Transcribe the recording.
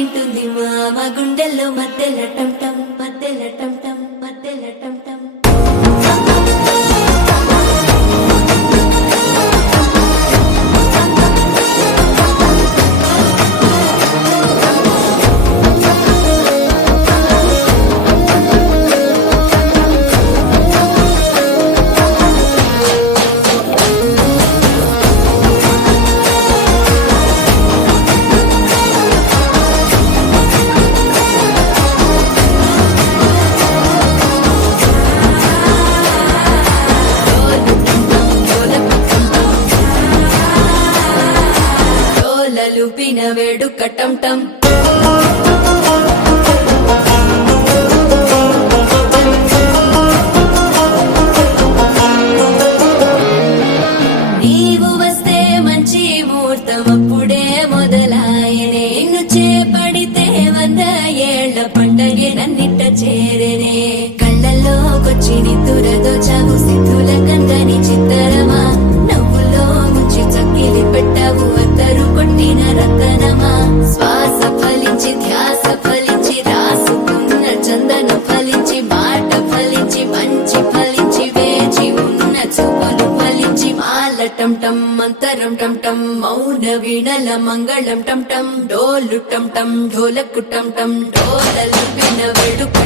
ఇంటుంది మామ గుండెల్లో మధ్యల టం టం మధ్యల టం టం మధ్యల టం టం. లూపిన వేడుక టం టం. నీవు వస్తే మంచి ముహూర్తం అప్పుడే మొదలాయనే. నిన్ను చేపడితే 100 ఏళ్ల పండగే నన్నిట్ట చేరనే. కళ్ళల్లోకొచ్చి నిద్దురదోచావు సిద్ధుల కందని చిత్తరమా. నవ్వులో ముంచి చక్కిలి పెట్టావు అద్దరు కొట్టిన రతనమా. శ్వాస ఫలించి ధ్యాస ఫలించి రాసుకున్న చందన ఫలించి మాట ఫలించి మంచి ఫలించి వేచి ఉన్న చూపులు ఫలించి మాల టం టం మంతరం టం టం మౌన వీణల మంగళం టం టం. డోలు టం టం ఢోలకు టం టం డోలలు విన వేడుక